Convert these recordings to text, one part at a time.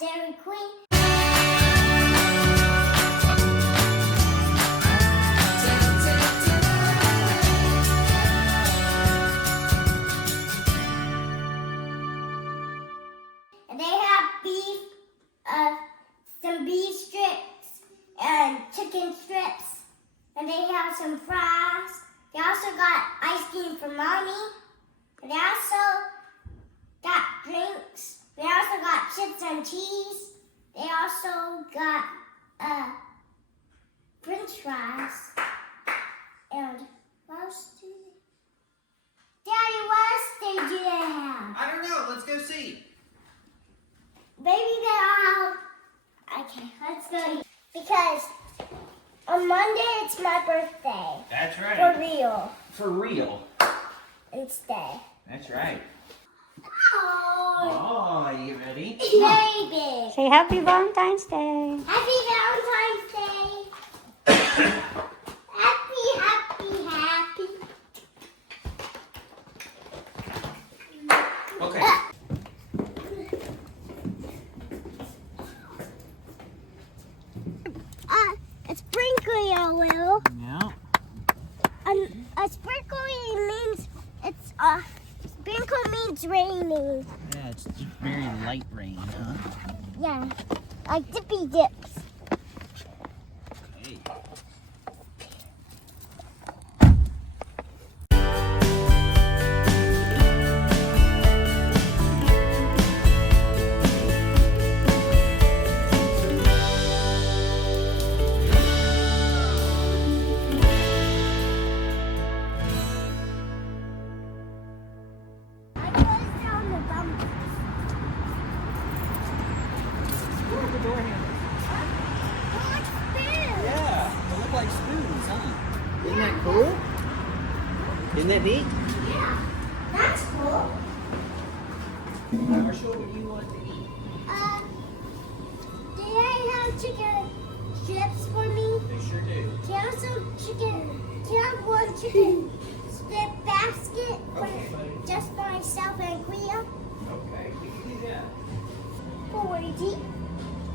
Dairy Queen. And they have beef, some beef strips and chicken strips. And they have some fries. They also got ice cream for Mommy. And they also got drinks. They also got chips and cheese. They also got French fries. And what else do they? Daddy, what else do they have? I don't know. Let's go see. Maybe they all have. Okay, let's go. Because on Monday it's my birthday. That's right. For real. For real. Instead. That's right. Oh, Oh, are you ready? very big. Say Happy Valentine's Day. Happy Valentine's Day. Happy, happy, happy. Okay. A sprinkler, a little. Yeah. A sprinkler means it's sprinkle means raining. Yeah, it's just very light rain, huh? Yeah, like dippy dips. Hey. I closed down the bumpers. Look at the door handles. Oh, it's big. Yeah, they look like spoons, huh? Isn't that cool? Isn't that neat? Yeah, that's cool. Marshall, what do you want to eat? Do they have chicken strips for me? They sure do. Can I have some chicken? Can I have one chicken strip basket for just myself and Kuya? Okay, we can do that. For what is he?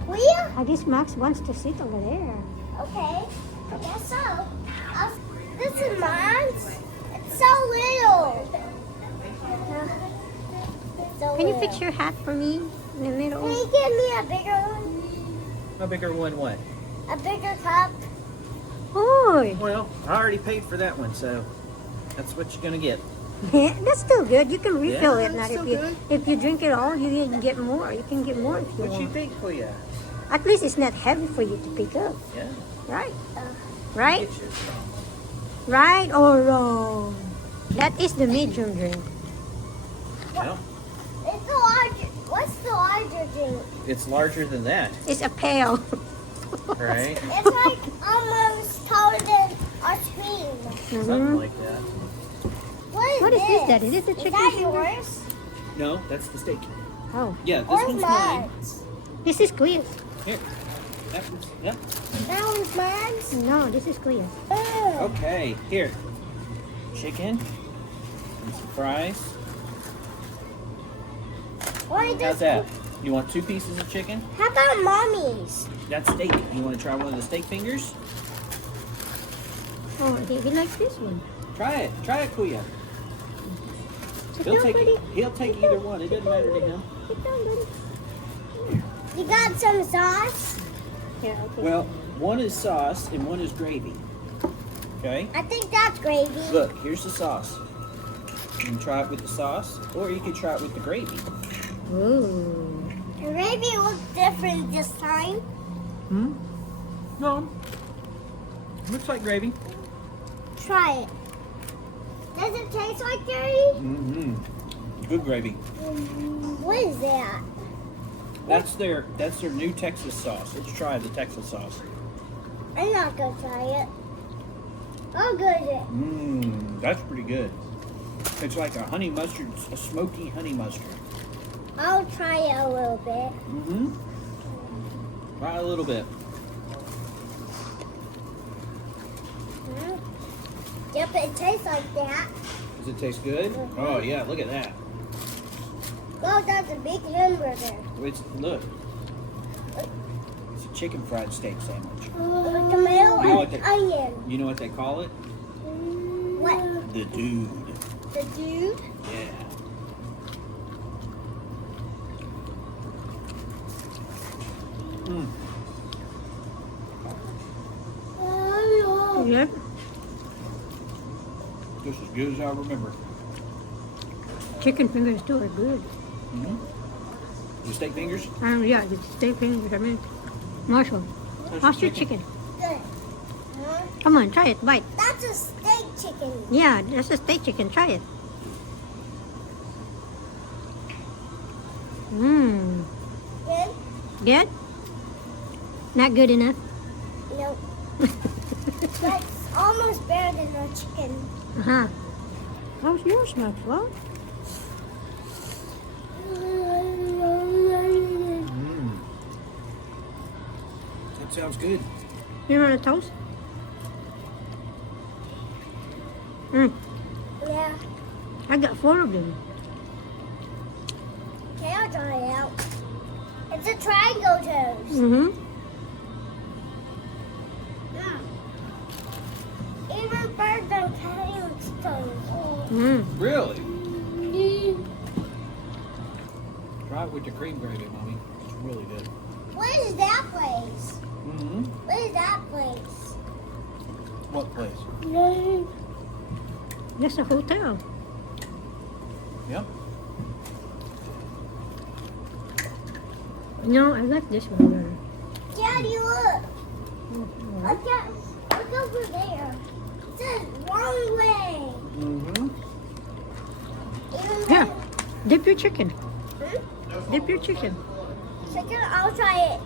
Kuya? I guess Max wants to sit over there. Okay, I guess so. This is mine. It's so little. So Can you little. fix your hat for me in the Can middle? you give me a bigger one? A bigger one what? A bigger cup? Oh, Well, I already paid for that one, so that's what you're gonna get. that's still good. You can refill Yeah, it. Not it's if still good. if you drink it all, you can get more. You can get more if you What you want. think, Kuya? At least it's not heavy for you to pick up, Yeah. right? Right? Get yours. Right or wrong? That is the medium drink. Well, It's the larger. What's the larger drink? it's larger than that, It's a pail. right? It's like almost taller than our screen. Something like that. What is this, Daddy? Is this a Is chicken that finger? yours? No, that's the steak. Oh, Yeah, this Where's one's mine. mine? this is clear. Here. That one's, yeah. That one's mine? No, this is clear. Oh. Okay, here. Chicken and some fries. Why How's does that? You want 2 pieces of chicken? How about mommy's? That's steak. You want to try one of the steak fingers? Oh, he likes this one. Try it. Try it, Kuya. Sit He'll down, take buddy. he'll take either one. It doesn't matter to him. Sit down, buddy. You got some sauce? Here, okay. Well, one is sauce and one is gravy. Okay? I think that's gravy. Look, here's the sauce. You can try it with the sauce, or you can try it with the gravy. Ooh. The gravy looks different this time. Hmm? No. Looks like gravy. Try it. Does it taste like gravy? Mm-hmm. Good gravy. What is that? That's their new Texas sauce. Let's try the Texas sauce. I'm not gonna try it. How good is it? Mmm, that's pretty good. It's like a honey mustard, a smoky honey mustard. I'll try it a little bit. Mm-hmm. Try a little bit. Yep, it tastes like that. Does it taste good? Oh yeah, look at that. Oh, that's a big hamburger. It's, look, It's a chicken fried steak sandwich. With tomato You know what and they- onion. You know what they call it? What? The dude. The dude? Yeah. Mm. Yep. Just as good as I remember. Chicken fingers too are good. Mm-hmm. The steak fingers? Yeah, the steak fingers. I mean, Marshall, There's how's your chicken. chicken? Good. Huh? Come on, try it. Bite. That's a steak chicken. Yeah, that's a steak chicken. Try it. Mmm. Good? Good? Not good enough? Nope. That's almost better than a chicken. Uh-huh. How's yours, Maxwell? Mm. That sounds good. You want a toast? Mm. Yeah. I got 4 of them. Okay, I'll try it out. It's a triangle toast. Mm-hmm. Even better than Kenny's toast. Mm. Really? Try it with the cream gravy, Mommy. It's really good. What is that place? Mm-hmm. What is that place? What place? That's a hotel. Yep. No, I like this one better. Daddy, look. Mm-hmm. Look over there. It says wrong way. Mm-hmm. Even Here, though- dip your chicken. Hmm? Dip your chicken. Chicken, I'll try it.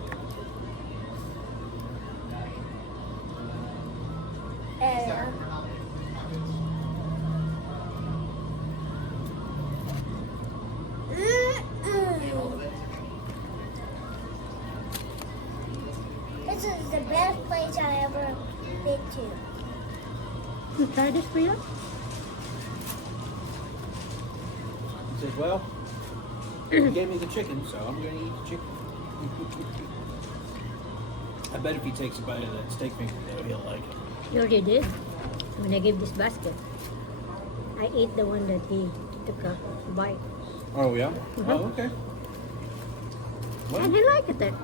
There. This is the best place I ever been to. You try this for you? He says, well, you gave me the chicken, so I'm going to eat the chicken. I bet if he takes a bite of that steak finger, though, he'll like it. You already did. When I gave this basket, I ate the one that he took a bite. Oh, yeah? Mhm. Oh, okay. Well, And he liked it there.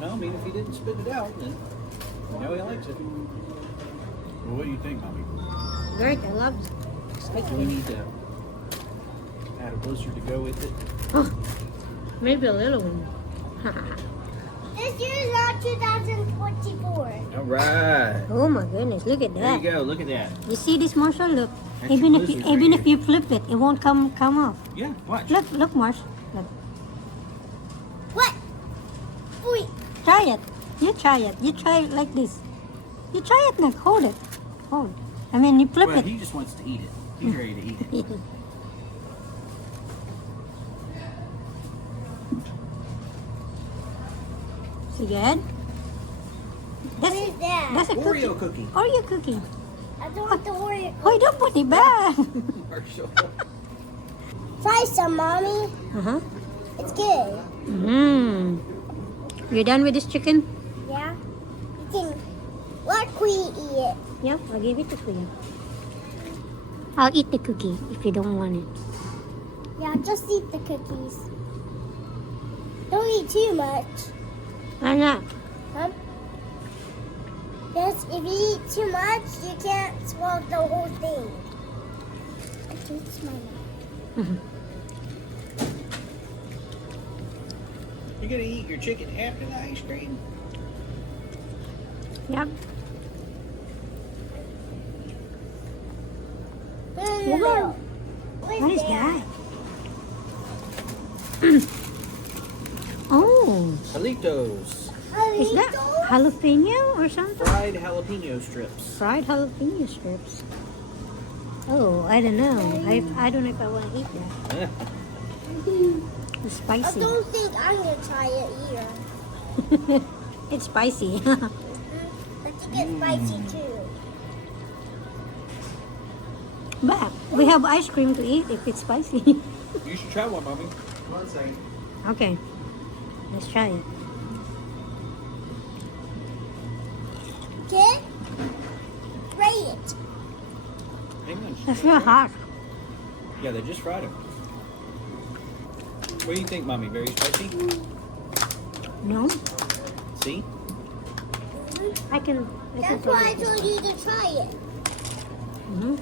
no, I mean, if he didn't spit it out, then you know he likes it. Well, what do you think, Mommy? Great, I love steak. Do we need to add a blister to go with it? Oh, maybe a little one. This year is not 2024. All right. Oh my goodness, look at There that. you go. Look at that. You see this, Marshall? Look. That's Even your if you, blizzard even right if you flip it, it won't come off. Yeah, watch. Look, Marsh. Look. What? Wait. Try it. You try it. You try it like this. You try it now. Hold it. Hold. I mean, you flip Well, it. he just wants to eat it. He's ready to eat it. See good? What is that? That's a cookie. Oreo cookie. Oreo cookie. I don't want the Oreo. Oh, don't put it back. Marshall. Try some, Mommy. Uh-huh. It's good. Mmm. You done with this chicken? Yeah? You can let Queen eat it. Yeah, I'll give it to you. I'll eat the cookie if you don't want it. Yeah, just eat the cookies. Don't eat too much. Why not? Huh? Because if you eat too much, you can't swallow the whole thing. I can't smell it. You gonna eat your chicken after the ice cream? Yep. No. What is that? Oh, Jalitos. is that jalapeno or something? Fried jalapeno strips. Fried jalapeno strips. Oh, I don't know. I don't know if I want to eat that. It's I spicy. don't think I'm going to try it either. It's spicy. I think it's spicy too. But we have ice cream to eat if it's spicy. You should try one, Mommy. Come on, second. Okay, let's try it. chicken. Rate it. Hang on. That's not hot. Yeah, they just fried them. What do you think, Mommy? Very spicy? No, See? I can That's why I told you to try it. Mm-hmm.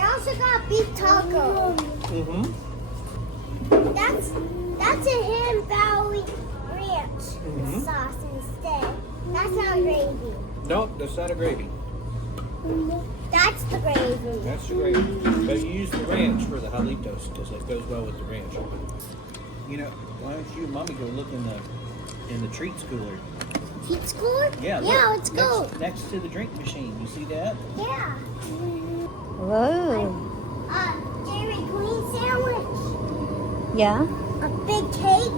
I also got beef taco. Mm-hmm. That's a ham Valley ranch sauce instead. That's not gravy. Nope, that's not a gravy. That's the gravy. That's the gravy. But you use the ranch for the Jalitos because it goes well with the ranch. You know, why don't you and Mommy go look in the treats cooler? Treats cooler? Yeah, look, Yeah, let's go. Next to the drink machine. You see that? Yeah. Whoa. Dairy Queen sandwich. Yeah. A big cake.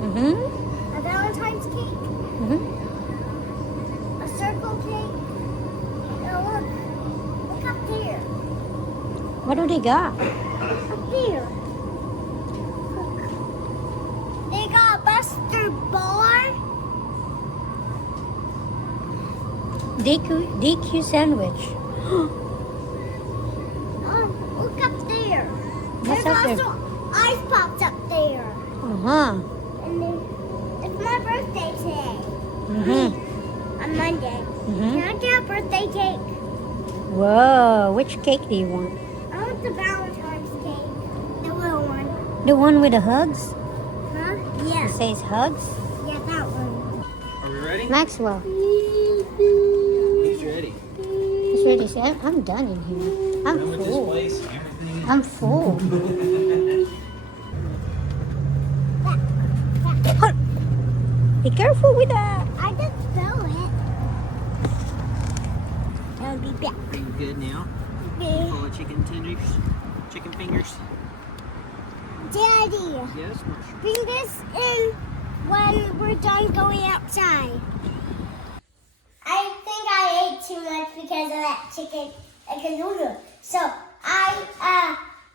Mm-hmm. A Valentine's cake. Mm-hmm. A circle cake. Oh, look up there. What do they got? Up there. They got a Buster bar. DQ sandwich. Look up there. What's There's up there? also ice pops up there. Uh-huh. And then it's my birthday today. Mm-hmm. On Monday. Mm-hmm. Can I get a birthday cake? Whoa. Which cake do you want? I want the Valentine's cake. The little one. The one with the hugs? Huh? Yeah. It says hugs? Yeah, that one. Are we ready? Maxwell. He's ready. It's ready. See, I'm done in here. I'm Done with this full. place. Everything. I'm full. Be careful with that. I just spell it. I'll be back. Are you good now? Okay. Full of chicken tenders? Chicken fingers? Daddy, Yes, Marshall. bring this in when we're done going outside. I think I ate too much because of that chicken and noodle. So I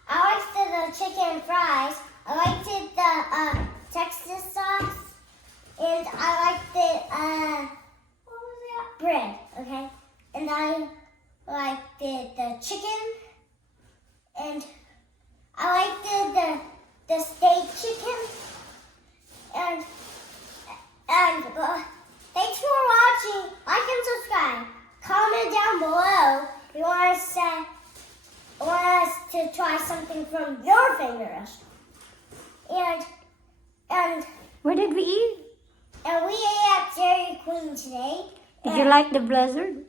liked the chicken fries. I liked the Texas sauce, and I liked it what was that? Bread. Okay, and I liked the chicken, and I liked the steak chicken, and thanks for watching. Like and subscribe. Comment down below if you want us to try something from your favorite restaurant. And Where did we eat? we ate at Dairy Queen today. Did you like the blizzard?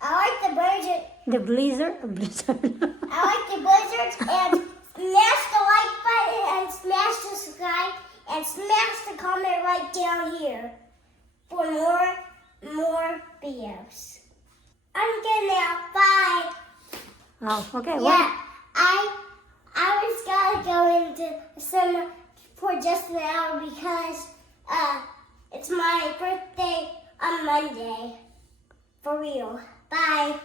I like the blizzard. The blizzard? Blizzard. I like the blizzard, and smash the like button and smash the subscribe and smash the comment right down here for more videos. I'm good now. Bye. Oh, okay. Yeah, I was gonna go into some for just an hour because it's my birthday on Monday. For real. Bye.